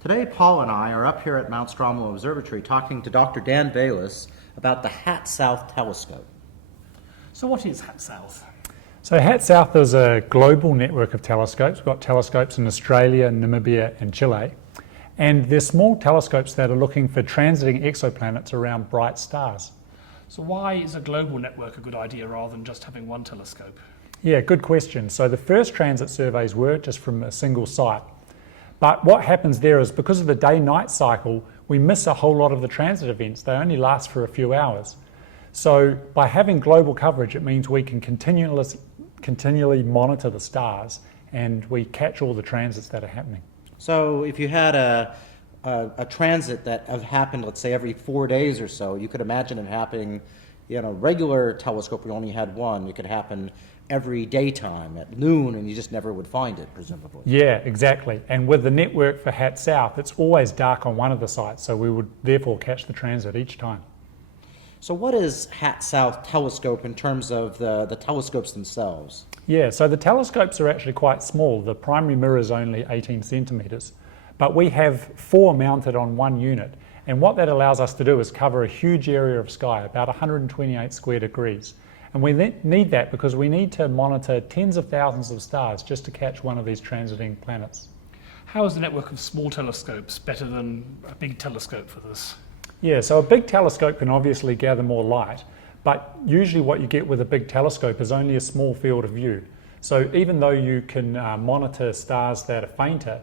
Today, Paul and I are up here at Mount Stromlo Observatory talking to Dr. Dan Bayliss about the HAT-South telescope. So what is HAT-South? So HAT-South is a global network of telescopes. We've got telescopes in Australia, Namibia and Chile. And they're small telescopes that are looking for transiting exoplanets around bright stars. So why is a global network a good idea rather than just having one telescope? Yeah, good question. So the first transit surveys were just from a single site. But what happens there is because of the day-night cycle, we miss a whole lot of the transit events. They only last for a few hours. So by having global coverage, it means we can continually monitor the stars and we catch all the transits that are happening. So if you had a transit that happened, let's say, every 4 days or so, you could imagine it happening in a regular telescope where you only had one. It could happen every daytime at noon and you just never would find it, presumably. Yeah, exactly. And with the network for HAT-South, it's always dark on one of the sites, so we would therefore catch the transit each time. So what is HAT-South telescope in terms of the telescopes themselves? Yeah, so the telescopes are actually quite small. The primary mirror is only 18 centimetres, but we have 4 mounted on one unit. And what that allows us to do is cover a huge area of sky, about 128 square degrees. And we need that because we need to monitor tens of thousands of stars just to catch one of these transiting planets. How is the network of small telescopes better than a big telescope for this? Yeah, so a big telescope can obviously gather more light, but usually what you get with a big telescope is only a small field of view. So even though you can monitor stars that are fainter,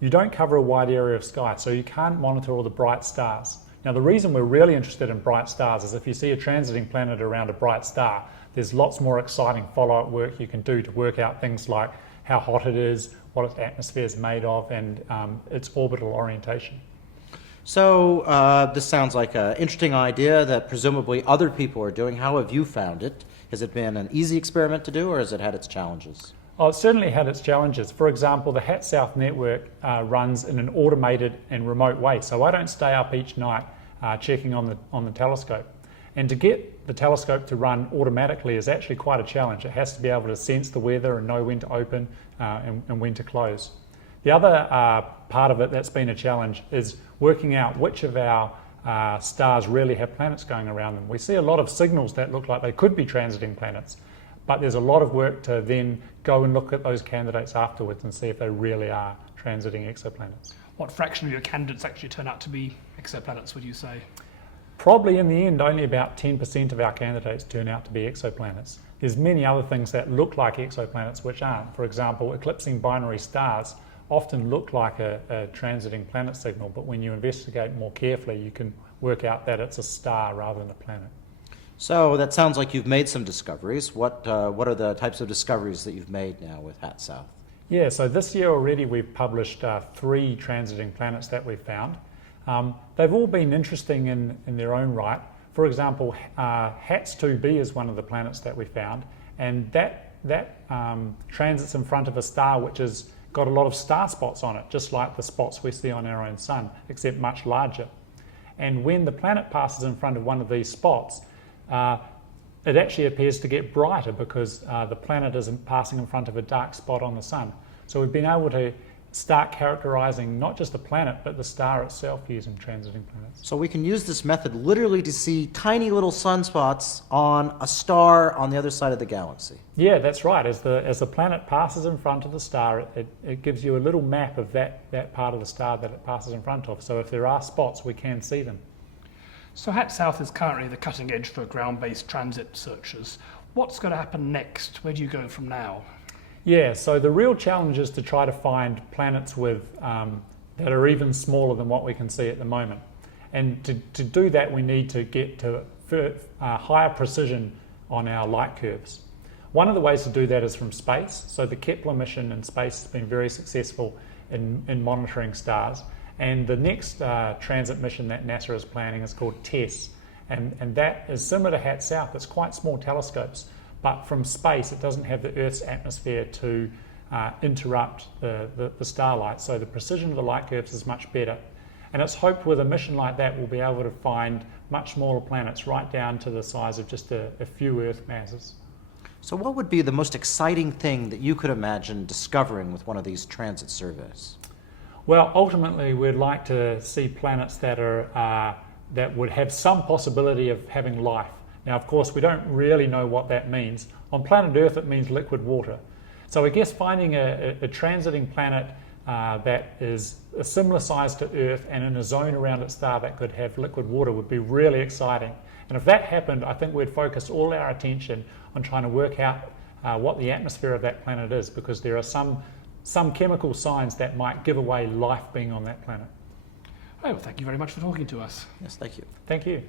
you don't cover a wide area of sky, so you can't monitor all the bright stars. Now the reason we're really interested in bright stars is if you see a transiting planet around a bright star, there's lots more exciting follow-up work you can do to work out things like how hot it is, what its atmosphere is made of, and its orbital orientation. So this sounds like an interesting idea that presumably other people are doing. How have you found it? Has it been an easy experiment to do, or has it had its challenges? Oh, it certainly had its challenges. For example, the HAT-South network runs in an automated and remote way, so I don't stay up each night checking on the telescope. And to get the telescope to run automatically is actually quite a challenge. It has to be able to sense the weather and know when to open and when to close. The other part of it that's been a challenge is working out which of our stars really have planets going around them. We see a lot of signals that look like they could be transiting planets, but there's a lot of work to then go and look at those candidates afterwards and see if they really are transiting exoplanets. What fraction of your candidates actually turn out to be exoplanets, would you say? Probably in the end, only about 10% of our candidates turn out to be exoplanets. There's many other things that look like exoplanets which aren't. For example, eclipsing binary stars often look like a transiting planet signal, but when you investigate more carefully, you can work out that it's a star rather than a planet. So that sounds like you've made some discoveries. What are the types of discoveries that you've made now with HAT-South? Yeah, so this year already we've published 3 transiting planets that we've found. They've all been interesting in their own right. For example, HATS-2b is one of the planets that we found, and that transits in front of a star which has got a lot of star spots on it, just like the spots we see on our own sun, except much larger. And when the planet passes in front of one of these spots, it actually appears to get brighter because the planet isn't passing in front of a dark spot on the sun. So we've been able to start characterizing not just the planet, but the star itself using transiting planets. So we can use this method literally to see tiny little sunspots on a star on the other side of the galaxy. Yeah, that's right. As the planet passes in front of the star, it gives you a little map of that part of the star that it passes in front of. So if there are spots, we can see them. So HAT-South is currently the cutting edge for ground-based transit searchers. What's going to happen next? Where do you go from now? Yeah, so the real challenge is to try to find planets with that are even smaller than what we can see at the moment. And to do that, we need to get to higher precision on our light curves. One of the ways to do that is from space. So the Kepler mission in space has been very successful in monitoring stars. And the next transit mission that NASA is planning is called TESS. And that is similar to HAT-South. It's quite small telescopes, but from space it doesn't have the Earth's atmosphere to interrupt the starlight. So the precision of the light curves is much better. And it's hoped with a mission like that we'll be able to find much smaller planets right down to the size of just a few Earth masses. So what would be the most exciting thing that you could imagine discovering with one of these transit surveys? Well, ultimately, we'd like to see planets that are that would have some possibility of having life. Now, of course, we don't really know what that means. On planet Earth, it means liquid water. So I guess finding a transiting planet that is a similar size to Earth and in a zone around its star that could have liquid water would be really exciting. And if that happened, I think we'd focus all our attention on trying to work out what the atmosphere of that planet is, because there are some chemical signs that might give away life being on that planet. Oh, well, thank you very much for talking to us. Yes, thank you. Thank you.